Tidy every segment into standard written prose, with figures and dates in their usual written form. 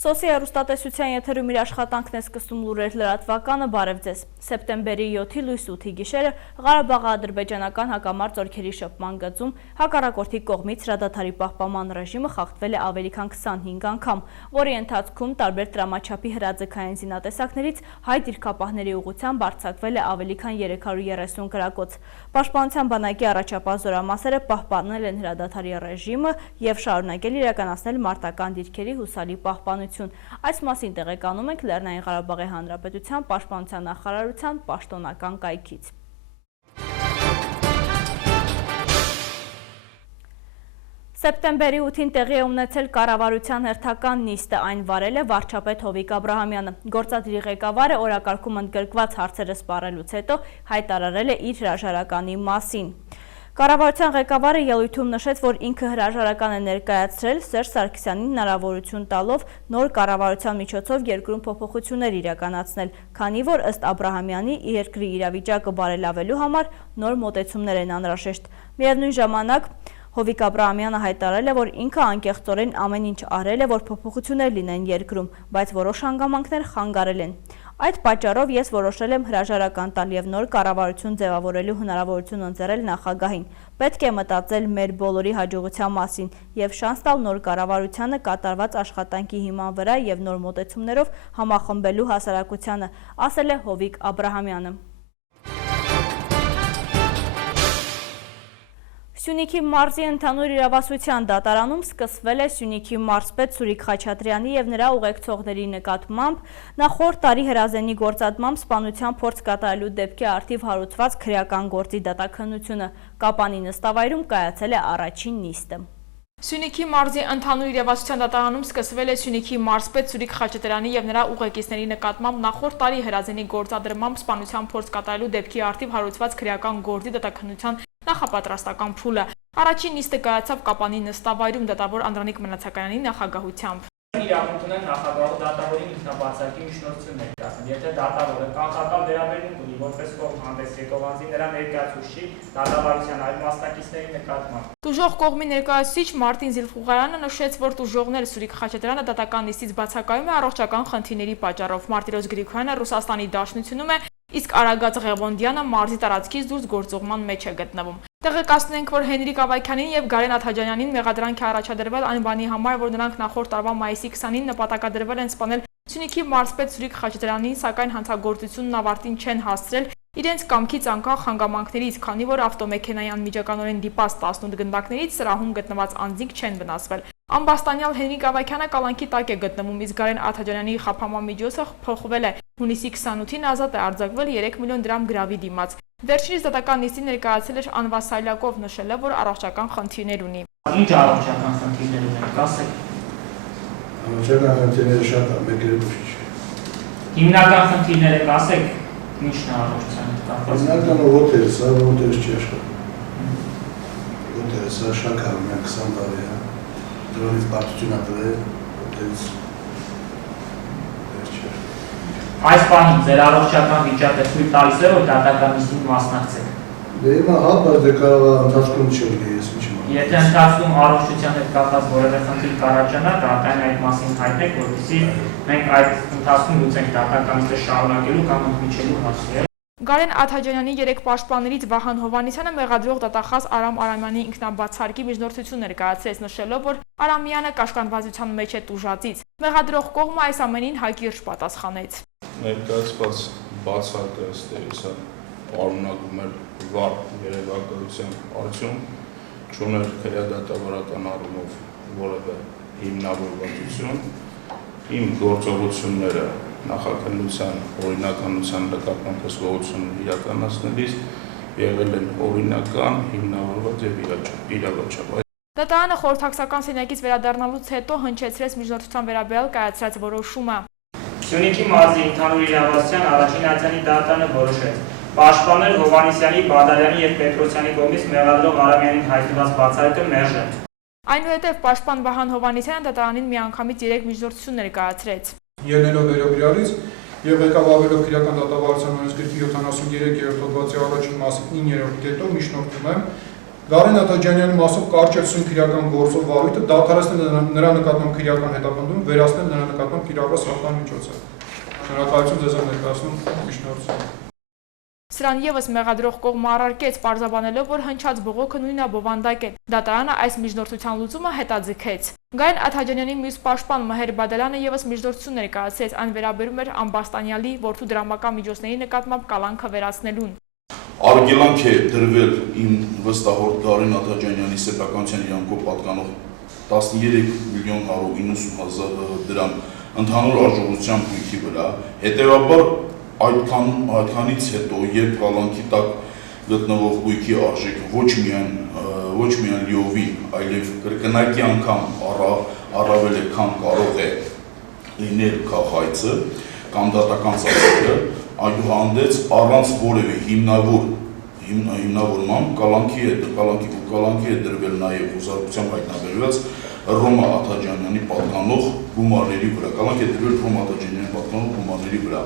Սոսի հեռուստատեսության եթերում իր աշխատանքն է սկսում լուրեր լրատվականը, բարև ձեզ։ Սեպտեմբերի 7-ի լույս 8-ի գիշերը Ղարաբաղի-ադրբեջանական հակամարտ զորքերի շփման գծում հակառակորդի կողմից հրադադարի պահպանման ռեժիմը խախտվել է ավելի քան 25 անգամ, որի ընթացքում տարբեր տրամաչափի հրաձգային զինատեսակներից հայ դիրքապահների ուղղությամբ արձակվել է ավելի քան 330 գրակոց։ Պաշտպանության բանակի առաջապահ զորամասերը պահպանել են հրադադարի ռեժիմը և շարունակել իրականացնել մարտական դիրքերի հուսալի պահպանություն։ Այս մասին տեղեկանում ենք Լեռնային Ղարաբաղի Հանրապետության Պաշտպանության նախարարության պաշտոնական կայքից։ Սեպտեմբերի 8-ին տեղի է ունեցել կառավարության հերթական նիստը, այն վարել է վարչապետ Հովիկ Աբրահամյանը։ Գործադիրի ղեկավարը օրակարգում ընդգրկված հարցերը սպառելուց հետո հայտարարել է իր հրաժարականի մասին։ Կառավարության ղեկավարը ելույթում նշեց, որ ինքը հրաժարական է ներկայացրել Սերժ Սարգսյանին հնարավորություն տալով նոր կառավարության միջոցով երկրում փոփոխություններ իրականացնել, քանի որ ըստ Աբրահամյանի երկրի իրավիճակը բարելավելու համար նոր մոտեցումներ են անհրաժեշտ։ Միևնույն ժամանակ Հովիկ Աբրահամյանը հայտարարել է, որ ինքը անկեղծորեն ամեն ինչ արել է, որ փոփոխություններ լինեն երկրում, բայց որոշ հանգամանքներ խանգարել են։ Այդ պատճառով ես որոշել եմ հրաժարական տալ և նոր կառավարություն ձևավորելու հնարավորություն ընձեռել նախագահին։ Պետք է մտածել մեր բոլորի հաջողության մասին և շանս տալ նոր կառավարությանը կատարված աշխատանքի հիման վրա և նոր մոտեցումներով համախմբելու հասարակությանը, ասել է Հովիկ Աբրահամյանը։ Սյունիքի մարզի ընդհանուր իրավասության դատարանում սկսվել է Սյունիքի մարզպետ Սուրիկ Խաչատրյանի և նրա ուղեկցողների նկատմամբ նախորդ տարի հրազենի գործադմամբ սպանության փորձ կատարելու դեպքի առթիվ հարուցված քրեական գործի դատաքննությունը։ Կապանի նստավայրում կայացել է առաջին նիստը։ Սյունիքի մարզի ընդհանուր իրավասության դատարանում սկսվել է Սյունիքի մարզպետ Սուրիկ Խաչատրյանի և նրա ուղեկիցների նկատմամբ նախորդ տարի հրազենի գործադրմամբ սպանության փորձ կատարելու դեպքի առթիվ հարուցված քրեական գործի դատաքննության նախապատրաստական փուլը։ Առաջին նիստը կայացավ Կապանի նստավայրում դատավոր Անդրանիկ Մնացականյանի նախագահությամբ։ Իրավունք ունեն նախագահը դատավորի ինքնաբացարկի միջնորդություն ներկայացնել։ Եթե դատավորը կանխական վերաբերմունք ունի որպես կողմ հանդես եկող անձի նրա ներկայացուցիչ դատավարության այլ մասնակիցների նկատմամբ։ Տուժող կողմի ներկայացուցիչ Մարտին Զիլֆուղարյանը նշեց, որ տուժողներ Սուրիկ Խաչատրյանը դատական նիստից բացակայում է առողջական խնդիրների պատճառով։ Մարտիրոս Գրիգորյանը Ռուսաստանի Դաշնությունում է, իսկ Արագած Ղևոնդյանը մարզի տարածքից դուրս գործուղման մեջ է գտնվում։ Տեղեկացնենք, որ Հենրիկ Ավագյանին եւ Գարեն Աթաջանյանին մեղադրանք է առաջադրվել այն բանի համար, որ նրանք նախորդ տարվա մայիսի 20-ին նպատակադրվել են սպանել Սյունիքի մարզպետ Սուրիկ Խաչատրյանին, սակայն հանցագործությունն ավարտին չեն հասցրել իրենց կամքից անկախ հանգամանքներից, քանի որ ավտոմեքենայի անմիջականորեն դիպած 18 գնդակներից սրահում գտնված անձինք չեն վնասվել։ Ամբաստանյալ Հենրիկ Ավագյանը կալանքի տակ է գտնվում, իսկ Գարեն Աթաջանյանի խափանման միջոցը փոխվել է։ Հունիսի 28-ին ազատ է արձակվել 3 միլիոն դրամ գրավի դիմաց։ Վերջինիս դատական նիստին ներկայացել էր Անվա Սայլակով, նշել է, որ առողջական խնդիրներ ունի։ Ինչ առողջական խնդիրներ ունեք, ասեք։ Առողջական խնդիրները շատ են, մեկ էլ ոչ։ Հիմնական խնդիրները կասեք, ինչն է առողջության հետ կապված։ Հիմնականը ոտերը, սա ոտերը չի աշխատում։ Ոտերը, սա շաքարում է 20 տարի է։ Դրանից պարտություն է տվել, ոտերից Այս պահին ձեր առողջական վիճակը թույլ տալիս է, որ դատական նիստին մասնակցեք։ Դե հիմա հա, բայց դե կարող է ընթացքում չլինի, ես ինչ իմանամ։ Եթե ընթացքում առողջության հետ կապված որևէ խնդիր կառաջանա, դատարան այդ մասին հայտնեք, որպեսզի մենք այդ ընթացքում լուծենք դատական նիստը շարունակելու կամ ընդմիջելու հարցերը։ Գարեն Աթաջանյանի 3 պաշտպաններից Վահան Հովհաննիսյանը մեղադրող դատախազ Արամ Արամյանի ինքնաբացարկի միջնորդություն ներկայացրեց, նշելով, որ Արամյանը կաշկանդվածության մեջ է տուժածից։ Մեղադրող կողմը այս ամենին հակիրճ պատասխանեց։ Ներկայացված բացարկը ըստ էისა պարունակում էր վառ երևակայության արդյունք, չուներ քրեադատավարական առումով որևէ հիմնավորվածություն, իմ գործողությունները նախաքննության օրինականության նկատմամբ հսկողություն իրականացնելիս եղել են օրինական, հիմնավորված եւ իրավաչափ։ Դատարանը խորհրդակցական սենյակից վերադառնալուց հետո հնչեցրեց միջնորդության վերաբերյալ կայացրած որոշումը։ Սյունիքի մարզի ընդհանուր իրավասության առաջին ատյանի դատարանը որոշեց պաշտպանել Հովհաննիսյանի, Բադալյանի եւ Պետրոսյանի կողմից մեղադրող Արամյանին հայտնված բացարկը մերժել։ Այնուհետև պաշտպան Վահան Հովհաննիսյանը դատարանին միանգամից 3 միջնորդություն ներկայացրեց։ Ելնելով վերաբերյալից եւ ղեկավարելով քրեական դատավարության օրենսգրքի 73-րդ հոդվածի առաջին մասի 9-րդ կետով միջնորդում եմ Գարեն Աթաջանյանի մասով կարճեցին քրեական գործով վարույթը, դադարեցնել նրա նկատմամբ քրեական հետապնդում, վերացնել նրա նկատմամբ կիրառված սահման միջոցը։ Շնորհակալություն ձեզ ներկայացնում միջնորդություն։ Սրան եւս մեղադրող կողմը առարկեց, պարզաբանելով, որ հնչած բողոքը նույն բովանդակ է։ Դատարանը այս միջնորդության լուծումը հետաձգեց։ Գարեն Աթաջանյանի մյուս պաշտպան Մհեր Բադալյանը եւս միջնորդություն ներկայացրեց, այն վերաբերում էր Ամբաստանյալի որդու դրամական միջոցների նկատմամբ կալանքը վերացնելուն։ Արգելանք է դրվել իմ վստահորդ Գարեն Աթաջանյանի սեփականության իրավունքով պատկանող 13.190.000 դրամ ընդհանուր արժողությամբ գույքի վրա, հետևաբար այդքանից հետո, երբ կալանքի տակ գտնվող գույքի արժեքը ոչ միայն լիովին, այլև կրկնակի անգամ առավել է, քան կարող է լինել քաղաքայցը կամ դատական ծախսերը, այդուհանդերձ առանց որևէ հիմնավորման կալանքի է դրվել նաև հուսահատությամբ հայտնաբերված Ռոմա Աթաջանյանի պատկանող գումարների վրա, կալանք է դրվել Ռոմա Աթաջանյանի պատկանող գումարների վրա,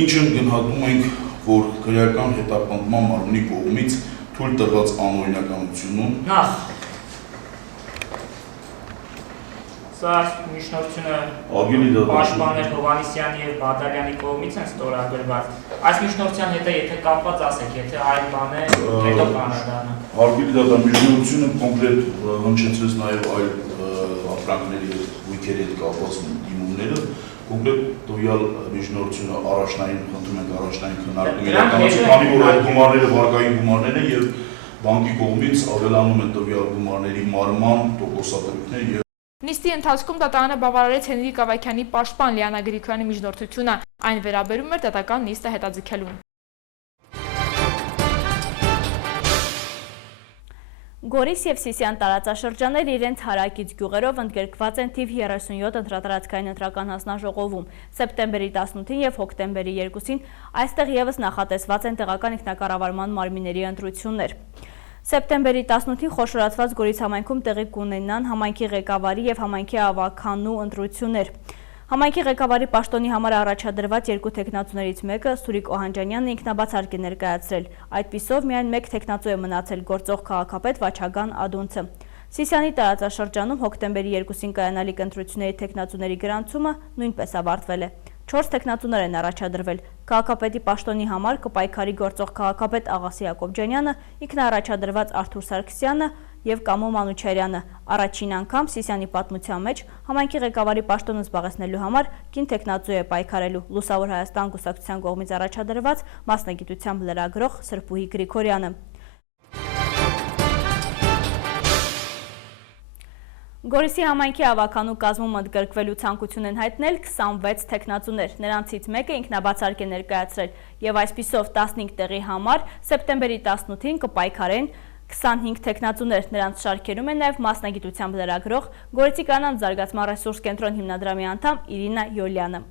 ինչն գնահատում ենք, որ քրեական հետապնդման մարմնի կողմից թույլ տրված անօրինականությունում Սա միջնորդությունը պաշտպաններ Հովհաննիսյանի եւ Բադալյանի կողմից են ստորագրված։ Այս միջնորդության հետ եթե կապված ասեք, եթե այլ բան է, հետո կանադառնա։ Հարգելի դատա, միջնորդությունը կոնկրետ հնչեցրեց նաև այլ ապրանքների գույքերի հետ կապված դիմումները, կոնկրետ տվյալ միջնորդությունը առաջնային խնդրում ենք առաջնային քննարկում իրականացնել, քանի որ այդ գումարները վարկային գումարներ են եւ բանկի կողմից ավելանում են տվյալ գումարների մարման տոկոսադրույքներ եւ Նիստի ընթացքում դատարանը բավարարեց Հենրիկ Ավագյանի պաշտպան Լիանա Գրիգորյանի միջնորդությունը, այն վերաբերում էր դատական նիստը հետաձգելուն։ Գորիս եւ Սիսիան տարածաշրջանները իրենց հարակից գյուղերով ընդգրկված են թիվ 37 ընտրատարածքային ընտրական հանձնաժողովում։ Սեպտեմբերի 18-ին եւ հոկտեմբերի 2-ին այստեղ եւս նախատեսված են տեղական ինքնակառավարման մարմինների ընտրություններ։ Սեպտեմբերի 18-ին խոշորացված Գորիս համայնքում տեղի կունենան համայնքի ղեկավարի եւ համայնքի ավականու ընտրություններ։ Համայնքի ղեկավարի պաշտոնի համար առաջադրված երկու թեկնածուներից մեկը Սուրիկ Օհանջանյանն ինքնաբացարկ է ներկայացրել։ Այդպիսով միայն մեկ թեկնածու է մնացել գործող քաղաքապետ Վաչագան Ադունցը։ Սիսիանի տարածաշրջանում հոկտեմբերի 2-ին կայանալիք ընտրությունների թեկնածուների գրանցումը նույնպես ավարտվել է։ 4 թեկնածուներ են առաջադրվել։ Քաղաքապետի պաշտոնի համար կպայքարի գործող քաղաքապետ Աղասի Յակոբջանյանը, ինքնաառաջադրված Արթուր Սարգսյանը եւ Կամո Մանուչարյանը։ Առաջին անգամ Սիսիանի պատմության մեջ համայնքի ղեկավարի պաշտոնը զբաղեցնելու համար կին թեկնածու է պայքարելու Լուսավոր Հայաստան կուսակցության կողմից առաջադրված մասնագիտությամբ լրագրող Սրբուհի Գրիգորյանը։ Գորիսի համայնքի ավականու կազմում ընդգրկվելու ցանկություն են հայտնել 26 թեկնածուներ, նրանցից մեկը ինքնաբացարկ է ներկայացրել եւ այսպիսով 15 տեղի համար սեպտեմբերի 18-ին կպայքարեն 25 թեկնածուներ, նրանց շարքերում է նաև մասնագիտությամբ լրագրող Գորիսի կանանց զարգացման ռեսուրս կենտրոն հիմնադրամի անդամ Իրինա Յոլյանը։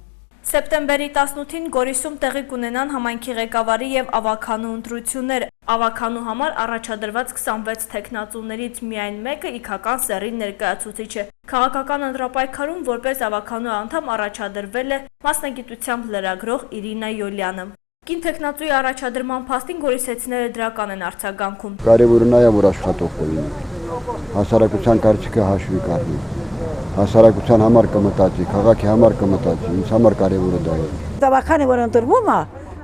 Սեպտեմբերի 18-ին Գորիսում տեղի կունենան համայնքի ղեկավարի եւ ավականու ընտրություններ։ Ավականու համար առաջադրված 26 թեկնածուներից միայն մեկը իքական սեռի ներկայացուցիչ է։ Քաղաքական ընտրապայքարում որպես ավականու անդամ առաջադրվել է մասնագիտությամբ լրագրող Իրինա Յոլյանը։ Կին թեկնածուի առաջադրման փաստին գորիսեցիները դրական են արձագանքում։ Կարևորը նա է, որ աշխատող լինի։ Հասարակության կարծիքը հաշվի կառնի։ Հասարակության համար կմտածի, քաղաքի համար կմտածի, ինձ համար կարևորը դա է։ Ավականը որ ընտրվում է,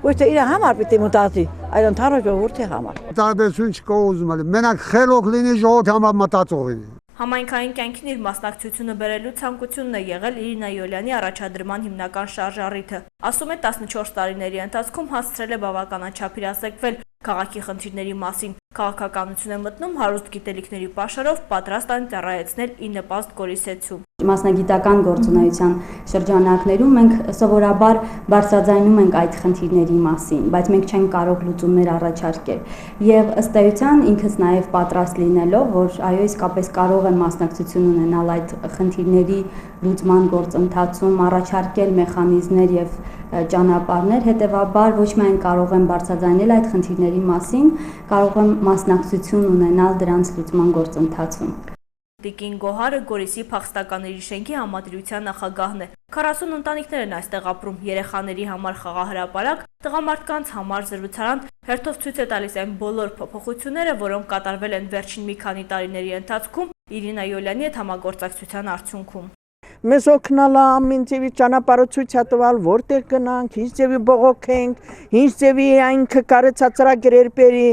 ոչ թե իր համար պիտի մտածի, այլ ընդհանուր ժողովրդի համար։ Տարբերություն չկա ուզում եմ, մենակ խելոք լինի ժողովրդի համար մտածող լինի։ Համայնքային կյանքին իր մասնակցությունը բերելու ցանկությունն է եղել Իրինա Յոլյանի առաջադրման հիմնական շարժառիթը։ Ասում է 14 տարիների ընթացքում հասցրել է բավականաչափ իրազեկվել քաղաքի խնդիրների մասին։ Քաղաքականություն է մտնում հարուստ գիտելիքների պաշարով, պատրաստ են ծառայեցնել ի նպաստ գորիսեցու։ Մասնագիտական գործունեության շրջանակներում մենք սովորաբար բարձրաձայնում ենք այդ խնդիրների մասին, բայց մենք չենք կարող լուծումներ առաջարկել։ Եվ ըստ էության ինքս նաև պատրաստ լինելով, որ այո, իսկապես կարող եմ մասնակցություն ունենալ այդ խնդիրների լուծման գործընթացում, առաջարկել մեխանիզմներ եւ ճանապարհներ, հետեւաբար ոչ միայն կարող եմ բարձրաձայնել այդ խնդիրների մասին, կարող եմ մասնակցություն ունենալ դրանց լուծման գործընթացում։ Տիկին Գոհարը Գորիսի փախստականների շենքի համադրության նախագահն է։ 40 ընտանիքներ են այստեղ ապրում, երեխաների համար խաղահրապարակ, տղամարդկանց համար զրուցարան, հերթով ցույց է տալիս այն բոլոր փոփոխությունները, որոնք կատարվել են վերջին մի քանի տարիների ընթացքում Իրինա Յոլյանի հետ համագործակցության արդյունքում։ Մեզ օգնալա ամեն ձևի ճանապարհը ցույց է տվել, որտեղ գնանք, ինչ ձևի բողոքենք, ինչ ձևի այն կկարեցած ծրագրեր բերի,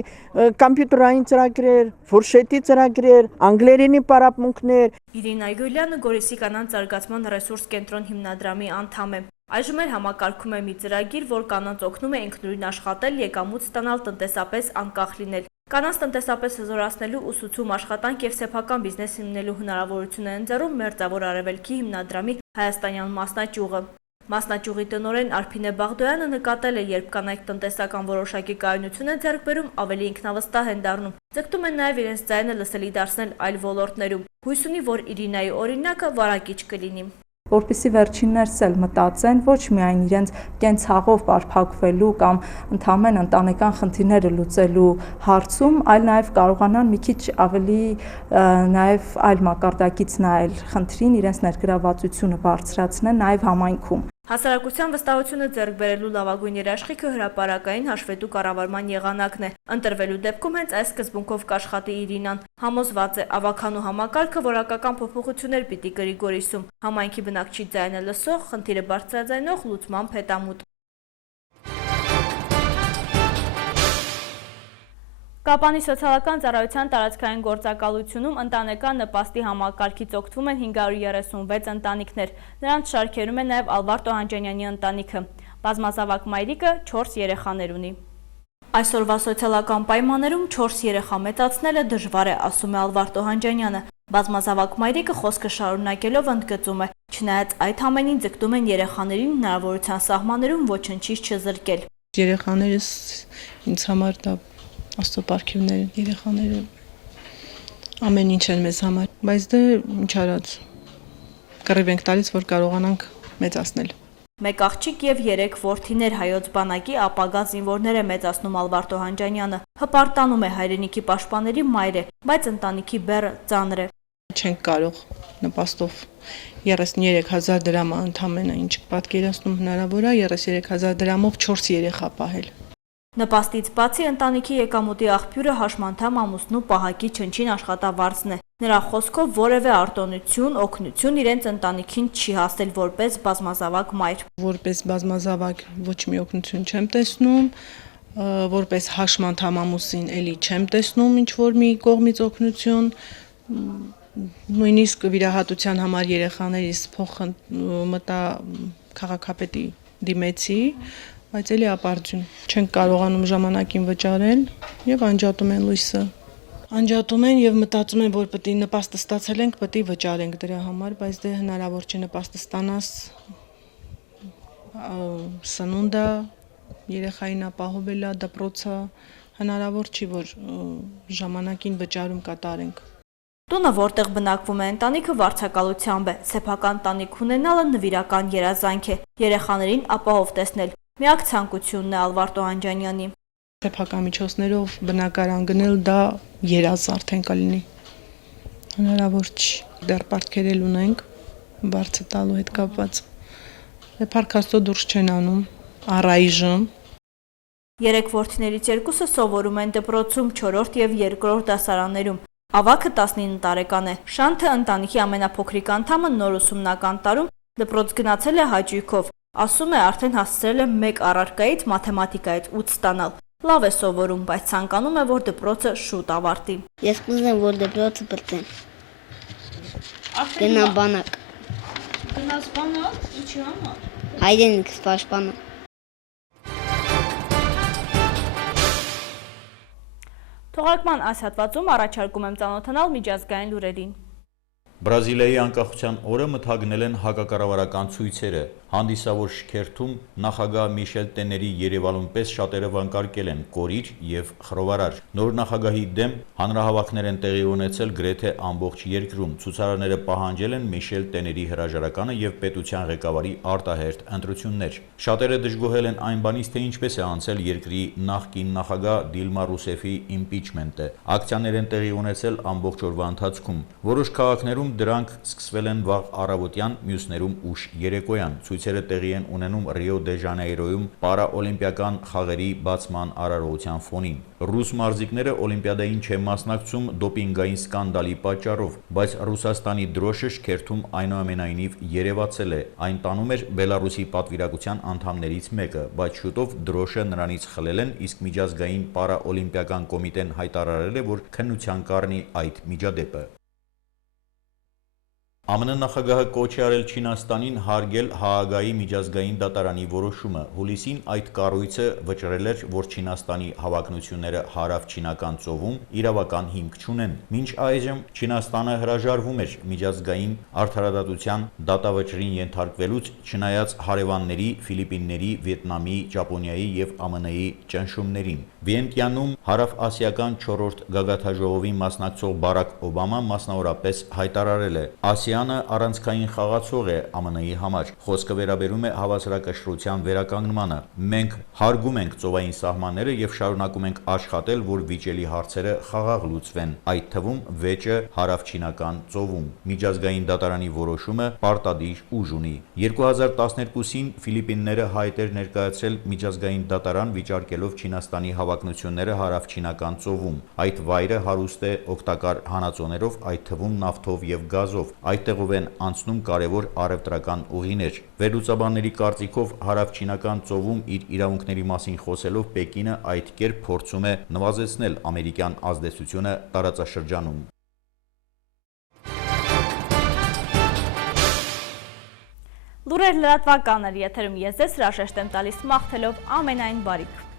կոմպյուտերային ծրագրեր, ֆորշետի ծրագրեր, անգլերենի պարապմունքներ։ Իրինա Յոլյանը Գորիսի կանանց զարգացման ռեսուրս կենտրոն հիմնադրամի անդամ է։ Այժմ էլ համակարգում է մի ծրագիր, որ կանանց օգնում է ինքնուրույն աշխատել, եկամուտ ստանալ, տնտեսապես անկախ լինել։ Կանանց տնտեսապես հզորացնելու ուսուցում աշխատանք եւ սեփական բիզնես հիմնելու հնարավորություն է ընձեռում Մերձավոր Արևելքի հիմնադրամի հայաստանյան մասնաճյուղը։ Մասնաճյուղի տնօրեն Արփինե Բաղդոյանը նկատել է, երբ կանայք տնտեսական որոշակի կայունություն են ձեռք բերում, ավելի ինքնավստահ են դառնում։ Ձգտում են նաեւ իրենց ձայնը լսելի դարձնել այլ ոլորտներում։ Հույս ունի, որ Իրինայի օրինակը վարակիչ կլինի։ Որպեսզի վերջիններս էլ մտածեն ոչ միայն իրենց կենցաղով պարփակվելու կամ ընդհանրեն ընտանեկան խնդիրները լուծելու հարցում, այլ նաև կարողանան մի քիչ ավելի նաև այլ մակարդակից նայել խնդրին, իրենց ներգրավվածությունը բարձրացնեն նաև համայնքում։ Հասարակության վստահությունը ձեռք բերելու լավագույն երաշխիքը հրապարակային հաշվետու կառավարման եղանակն է։ Ընտրվելու դեպքում հենց այս սկզբունքով կաշխատի Իրինան։ Համոզված է, ավականու համակարգը որակական փոփոխություններ պիտի կրի Գորիսում։ Համայնքի բնակչի ձայնը լսող, խնդիրը բարձրաձայնող, լուծման փետամուտ։ Կապանի սոցիալական ծառայության տարածքային գործակալությունում ընտանեկան նպաստի համակարգից օգտվում են 536 ընտանիքներ։ Նրանց շարքերում է նաև Ալվարդ Օհանջանյանի ընտանիքը։ Բազմազավակ մայրիկը 4 երեխաներ ունի։ Այսօրվա սոցիալական պայմաններում 4 երեխա մեծացնելը դժվար է, ասում է Ալվարդ Օհանջանյանը։ Բազմազավակ մայրիկը խոսքը շարունակելով ընդգծում է, չնայած այդ ամենին ձգտում են երեխաներին հնարավորության սահմաններում ոչնչից չզրկել։ Երեխաներս ինձ համար դա Աստծո պարգևներ են, երեխաները ամեն ինչ են մեզ համար, բայց դե ինչ արած, կռիվ ենք տալիս, որ կարողանանք մեծացնել։ Մեկ աղջիկ եւ 3 որդիներ հայոց բանակի ապագա զինվորներ է մեծացնում Ալվարդ Օհանջանյանը։ Հպարտանում է հայրենիքի պաշտպանների մայր է, բայց ընտանիքի բեռը ծանր է։ Չենք կարող նպաստով 33,000 դրամ ընդամենը ինչ պատկերացնում հնարավոր է 33,000 դրամով 4 երեխա պահել։ Նպաստից բացի ընտանիքի եկամուտի աղբյուրը հաշմանդամ ամուսնու Պահակի Չնչին աշխատավարձն է։ Նրա խոսքով որևէ արտոնություն, օգնություն իրենց ընտանիքին չի հասել որպես բազմազավակ մայր։ Որպես բազմազավակ ոչ մի օգնություն չեմ տեսնում, որպես հաշմանդամ ամուսին էլի չեմ տեսնում ինչ որ մի կողմից օգնություն, նույնիսկ վիրահատության համար երեխաներիս փող մտա քաղաքապետի դիմեցի, բայց էլի ապարդյուն չենք կարողանում ժամանակին վճարել եւ անջատում են լույսը։ Անջատում են եւ մտածում են, որ պետք է նպաստը ստացել ենք, պետք է վճարենք դրա համար, բայց դե հնարավոր չէ նպաստը ստանաս սնունդը, երեխային ապահովելը, դպրոցը, հնարավոր չի, որ ժամանակին վճարում կատարենք։ Տունը, որտեղ բնակվում է ընտանիքը, վարձակալությամբ է։ Սեփական տանիք ունենալը նվիրական երազանք է։ Երեխաներին ապահով տեսնել միակ ցանկությունն է Ալվարդ Օհանջանյանի։ Սեփական միջոցներով բնակարան գնել դա երազ արդեն կլինի։ Հնարավոր չի։ Դեռ պարտքերել ունենք բարձր տալու հետ կապված։ Փառքաստո դուրս չեն անում առայժմ։ 3 որդիներից 2-ը սովորում են դպրոցում 4-րդ եւ 2-րդ դասարաններում։ Ավագը 19 տարեկան է։ Շանթը ընտանիքի ամենափոքրիկ անդամը նոր ուսումնական տարում դպրոց գնացել է հաճույքով։ Ասում է, արդեն հասցրել է 1 առարկայից մաթեմատիկայից 8 ստանալ։ Լավ է սովորում, բայց ցանկանում է, որ դպրոցը շուտ ավարտի։ Ես կուզեմ, որ դպրոցը բրծեմ։ Գնամ բանակ։ Գնաս բանակ, ինչի համար։ Հայրենիքս պաշտպանեմ։ Թողարկման այս հատվածում առաջարկում եմ ծանոթանալ միջազգային լուրերին։ Բրազիլիայի անկախության օրը մթագնել են հակակառավարական ցույցերը։ Հանդիսավոր շքերթում նախագահ Միշել Տեների Երևանում պես շատերը վանկարկել են կորիչ եւ խռովարար։ Նոր նախագահի դեմ հանրահավաքներ են տեղի ունեցել գրեթե ամբողջ երկրում։ Ցուցարարները պահանջել են Միշել Տեների հրաժարականը եւ պետության ղեկավարի արտահերթ ընտրություններ։ Շատերը դժգոհել են այն բանից, թե ինչպես է անցել երկրի նախկին նախագահ Դիլմա Ռուսեֆի իմպիչմենտը։ Ակցիաներ են տեղի ունեցել ամբողջ օրվա ընթացքում։ Որոշ քաղաքներում դրանք սկսվել են վաղ առավոտյան, մյուսներում ուշ երեկոյան։ Ցույցերը տեղի են ունենում Ռիո դե Ժանեյրոյում պարաօլիմպիական խաղերի բացման արարողության ֆոնին։ Ռուս մարզիկները օլիմպիադային չեն մասնակցում դոպինգային սկանդալի պատճառով, բայց Ռուսաստանի դրոշը շքերթում այնուամենայնիվ երևացել է։ Այն տանում էր Բելարուսի պատվիրակության անդամներից մեկը, բայց շուտով դրոշը նրանից խլել են, իսկ միջազգային պարաօլիմպիական կոմիտեն հայտարարել է, որ քննության կառնի այդ միջադեպը։ ԱՄՆ նախագահը կոչ է արել Չինաստանին հարգել Հաագայի միջազգային դատարանի որոշումը։ Հուլիսին այդ կառույցը վճռել էր, որ Չինաստանի հավակնությունները հարավ-չինական ծովում իրավական հիմք չունեն։ Մինչ այժմ Չինաստանը հրաժարվում էր միջազգային արդարադատության դատավճռին ենթարկվելուց, չնայած հարևանների Ֆիլիպինների, Վիետնամի, Ճապոնիայի եւ ԱՄՆ-ի ճնշումներին։ Վիենտյանում հարավ-ասիական 4-րդ գագաթաժողովին մասնակցող Բարակ Օբաման մասնավորապես հայտարարել է. «Ասիանը առանցքային խաղացող է ԱՄՆ-ի համար։ Խոսքը վերաբերում է հավասարակշռության վերականգնմանը։ Մենք հարգում ենք ծովային սահմանները եւ շարունակում ենք աշխատել, որ վիճելի հարցերը խաղաղ լուծվեն, այդ թվում վեճը հարավ-չինական ծովում»։ Միջազգային դատարանի որոշումը պարտադիր ուժ ունի։ 2012-ին Ֆիլիպինները հայտ էր ներկայացրել միջազգային դատարան վիճարկելով Չինաստանի հավակնությունները հարավ-չինական ծովում։ Այդ վայրը հարուստ է օգտակար հանածոներով, այդ թվում նավթով եւ գազով։ Այդտեղով են անցնում կարևոր առևտրական ուղիներ։ Վերլուծաբանների կարծիքով հարավ-չինական ծովում իր իրավունքների մասին խոսելով Պեկինը այդ կերպ փորձում է նվազեցնել ամերիկյան ազդեցությունը տարածաշրջանում։ Լուրեր լրատվականներ եթերում ես ձեզ հրաժեշտ եմ տալիս մաղթելով ամենայն բարիք։